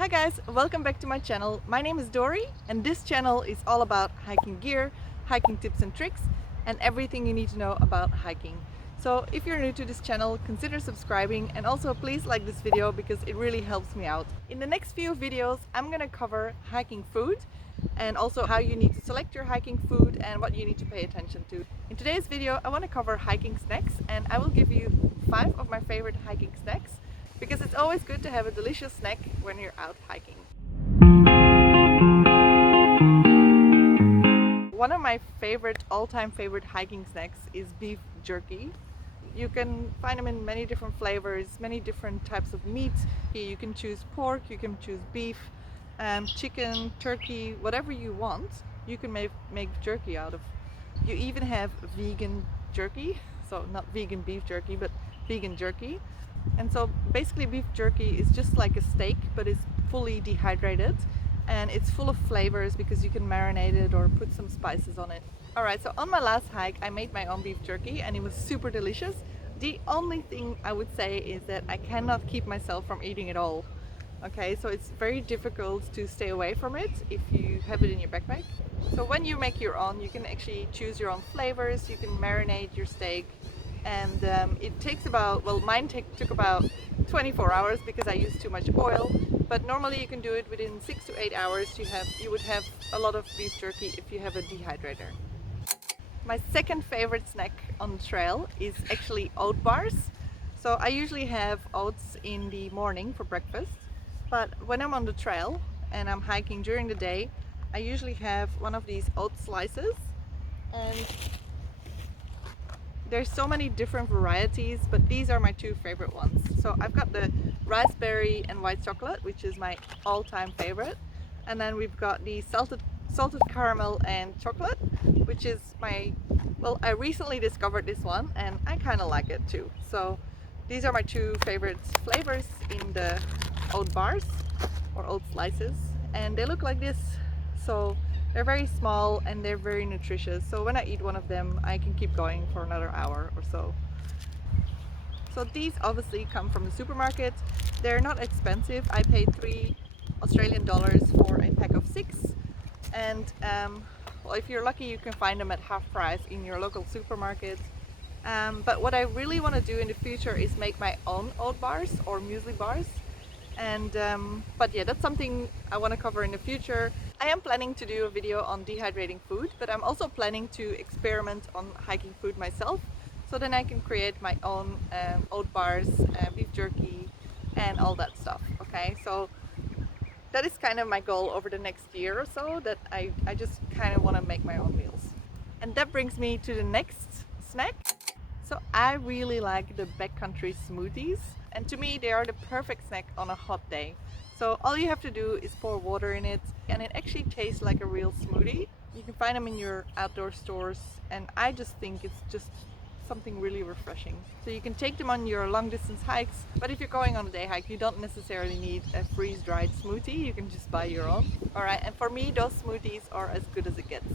Hi guys, welcome back to my channel. My name is Dori and this channel is all about hiking gear, hiking tips and tricks, and everything you need to know about hiking. So if you're new to this channel, consider subscribing and also please like this video because it really helps me out. In the next few videos I'm gonna cover hiking food and also how you need to select your hiking food and what you need to pay attention to. In today's video I want to cover hiking snacks and I will give you 5 of my favorite hiking snacks because it's always good to have a delicious snack when you're out hiking. One of my all-time favorite hiking snacks is beef jerky. You can find them in many different flavors, many different types of meat. You can choose pork, you can choose beef, chicken, turkey, whatever you want, you can make jerky out of. You even have vegan jerky, so not vegan beef jerky, but vegan jerky. And so basically beef jerky is just like a steak, but it's fully dehydrated and it's full of flavors because you can marinate it or put some spices on it. Alright, so on my last hike I made my own beef jerky and it was super delicious. The only thing I would say is that I cannot keep myself from eating it all. Okay, so it's very difficult to stay away from it if you have it in your backpack. So when you make your own, you can actually choose your own flavors, you can marinate your steak, and it takes about, well, mine took about 24 hours because I used too much oil, but normally you can do it within 6 to 8 hours. You would have a lot of beef jerky if you have a dehydrator. My second favorite snack on the trail is actually oat bars. So I usually have oats in the morning for breakfast, but when I'm on the trail and I'm hiking during the day, I usually have one of these oat slices, and there's so many different varieties, but these are my two favorite ones. So I've got the raspberry and white chocolate, which is my all-time favorite, and then we've got the salted caramel and chocolate, which is well, I recently discovered this one and I kind of like it too. So these are my two favorite flavors in the oat bars or oat slices, and they look like this. So they're very small and they're very nutritious. So when I eat one of them, I can keep going for another hour or so. So these obviously come from the supermarket. They're not expensive. I paid $3 Australian for a pack of 6. And well, if you're lucky, you can find them at half price in your local supermarket. But what I really want to do in the future is make my own oat bars or muesli bars. And but yeah, that's something I want to cover in the future. I am planning to do a video on dehydrating food, but I'm also planning to experiment on hiking food myself, so then I can create my own oat bars, beef jerky and all that stuff. Okay, so that is kind of my goal over the next year or so, that I just kind of want to make my own meals. And that brings me to the next snack. So I really like the Backcountry Smoothies, and to me they are the perfect snack on a hot day. So all you have to do is pour water in it and it actually tastes like a real smoothie. You can find them in your outdoor stores and I just think it's just something really refreshing. So you can take them on your long distance hikes, but if you're going on a day hike you don't necessarily need a freeze-dried smoothie, you can just buy your own. Alright, and for me those smoothies are as good as it gets.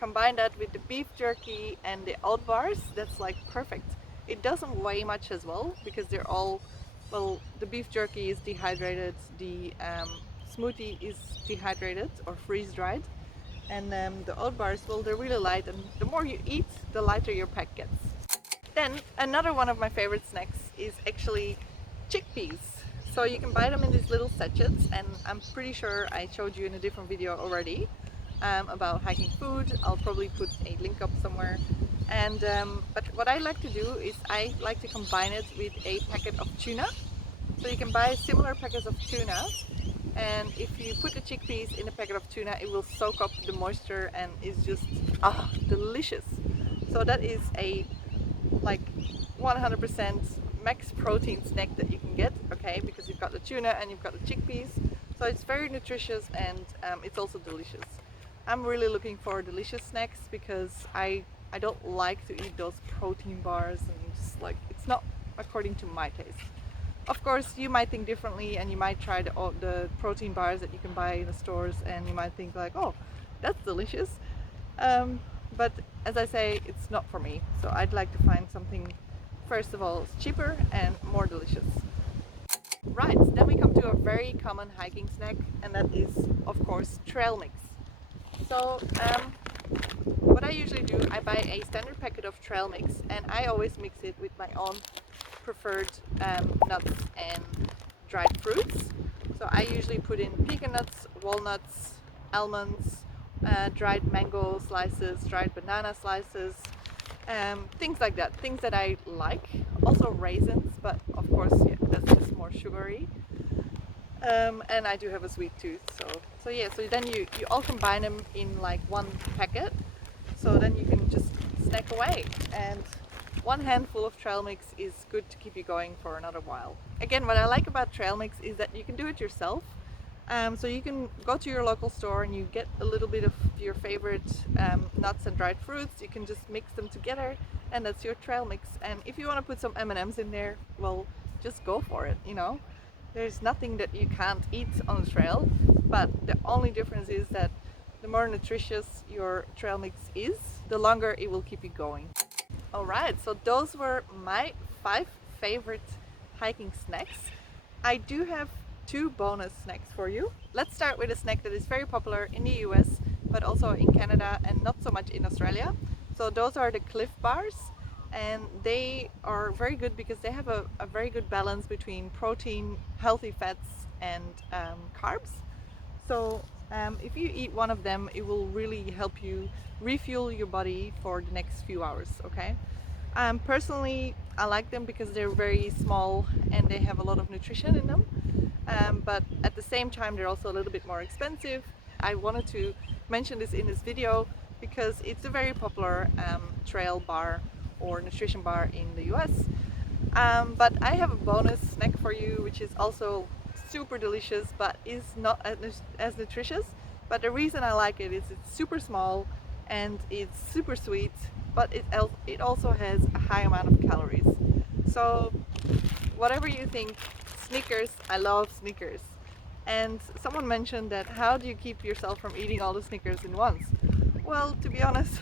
Combine that with the beef jerky and the oat bars, that's like perfect. It doesn't weigh much as well because they're all, well, the beef jerky is dehydrated, the smoothie is dehydrated or freeze-dried, and the oat bars, well, they're really light, and the more you eat, the lighter your pack gets. Then another one of my favorite snacks is actually chickpeas. So you can buy them in these little sachets, and I'm pretty sure I showed you in a different video already about hiking food. I'll probably put a link up somewhere. And but what I like to do is I like to combine it with a packet of tuna. So you can buy similar packets of tuna, and if you put the chickpeas in a packet of tuna, it will soak up the moisture and is just delicious. So that is a like 100% max protein snack that you can get, okay, because you've got the tuna and you've got the chickpeas. So it's very nutritious and it's also delicious. I'm really looking for delicious snacks because I don't like to eat those protein bars, and just like, it's not according to my taste. Of course you might think differently and you might try the protein bars that you can buy in the stores and you might think like, oh, that's delicious, but as I say, it's not for me. So I'd like to find something, first of all, cheaper and more delicious. Right, then we come to a very common hiking snack, and that is, of course, trail mix. So, what I usually do, I buy a standard packet of trail mix, and I always mix it with my own preferred nuts and dried fruits. So I usually put in pecan nuts, walnuts, almonds, dried mango slices, dried banana slices, things like that, things that I like. Also raisins, but of course, yeah, that's just more sugary. And I do have a sweet tooth, so yeah. So then you all combine them in like one packet. So then you can just snack away. And one handful of trail mix is good to keep you going for another while. Again, what I like about trail mix is that you can do it yourself. So you can go to your local store and you get a little bit of your favorite nuts and dried fruits. You can just mix them together, and that's your trail mix. And if you want to put some M&Ms in there, well, just go for it, you know. There's nothing that you can't eat on the trail, but the only difference is that the more nutritious your trail mix is, the longer it will keep you going. Alright, so those were my 5 favorite hiking snacks. I do have 2 bonus snacks for you. Let's start with a snack that is very popular in the US, but also in Canada and not so much in Australia. So those are the Cliff Bars, and they are very good because they have a very good balance between protein, healthy fats and carbs. So if you eat one of them, it will really help you refuel your body for the next few hours, okay? Personally, I like them because they're very small and they have a lot of nutrition in them. But at the same time, they're also a little bit more expensive. I wanted to mention this in this video because it's a very popular trail bar or nutrition bar in the US. But I have a bonus snack for you, which is also super delicious but is not as nutritious. But the reason I like it is it's super small and it's super sweet, but it also has a high amount of calories. So whatever you think, Snickers, I love Snickers. And someone mentioned that how do you keep yourself from eating all the Snickers in once? Well, to be honest,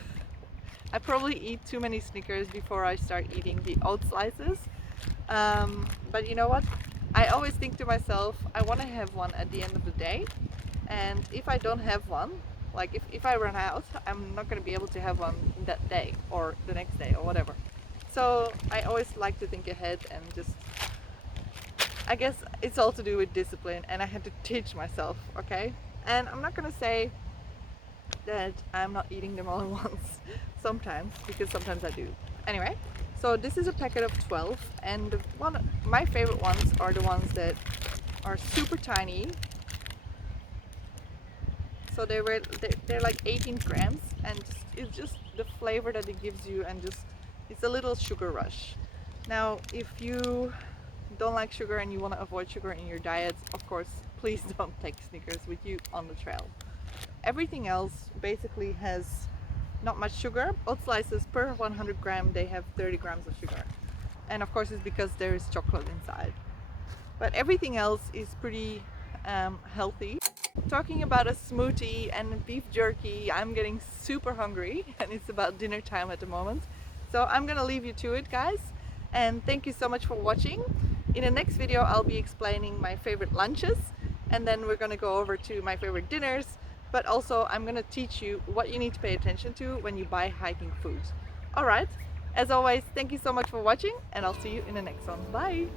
I probably eat too many Snickers before I start eating the Oat Slices. But you know what? I always think to myself, I want to have one at the end of the day. And if I don't have one, like if I run out, I'm not going to be able to have one that day or the next day or whatever. So I always like to think ahead and just, I guess it's all to do with discipline, and I had to teach myself, okay? And I'm not going to say that I'm not eating them all at once sometimes, because sometimes I do. Anyway, so this is a packet of 12, and my favorite ones are the ones that are super tiny. So they're like 18 grams, and it's just the flavor that it gives you, and just it's a little sugar rush. Now, if you don't like sugar and you want to avoid sugar in your diet, of course, please don't take Snickers with you on the trail. Everything else basically has not much sugar. Oat Slices per 100 gram, they have 30 grams of sugar. And of course it's because there is chocolate inside. But everything else is pretty healthy. Talking about a smoothie and beef jerky, I'm getting super hungry and it's about dinner time at the moment. So I'm gonna leave you to it, guys. And thank you so much for watching. In the next video, I'll be explaining my favorite lunches, and then we're gonna go over to my favorite dinners. But also I'm gonna teach you what you need to pay attention to when you buy hiking food. Alright, as always, thank you so much for watching, and I'll see you in the next one. Bye!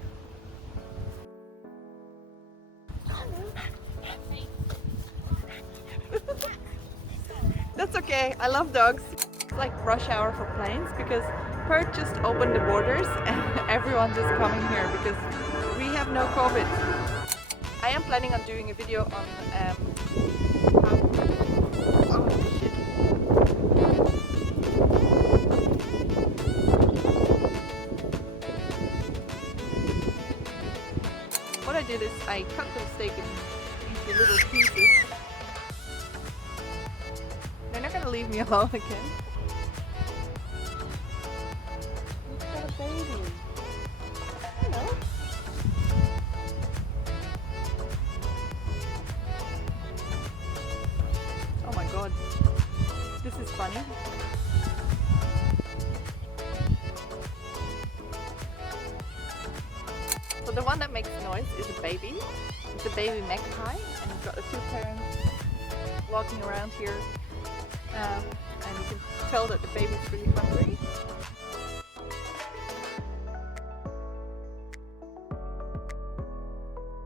That's okay, I love dogs. It's like rush hour for planes because Perth just opened the borders and everyone's just coming here because we have no COVID. I am planning on doing a video on oh shit. What I did is I cut the steak into little pieces. They're not gonna leave me alone again. Look at a baby. Hello. Oh my god. This is funny. So the one that makes makes noise is a baby. It's a baby magpie, and we've got the two parents walking around here, and you can tell that the baby's really hungry.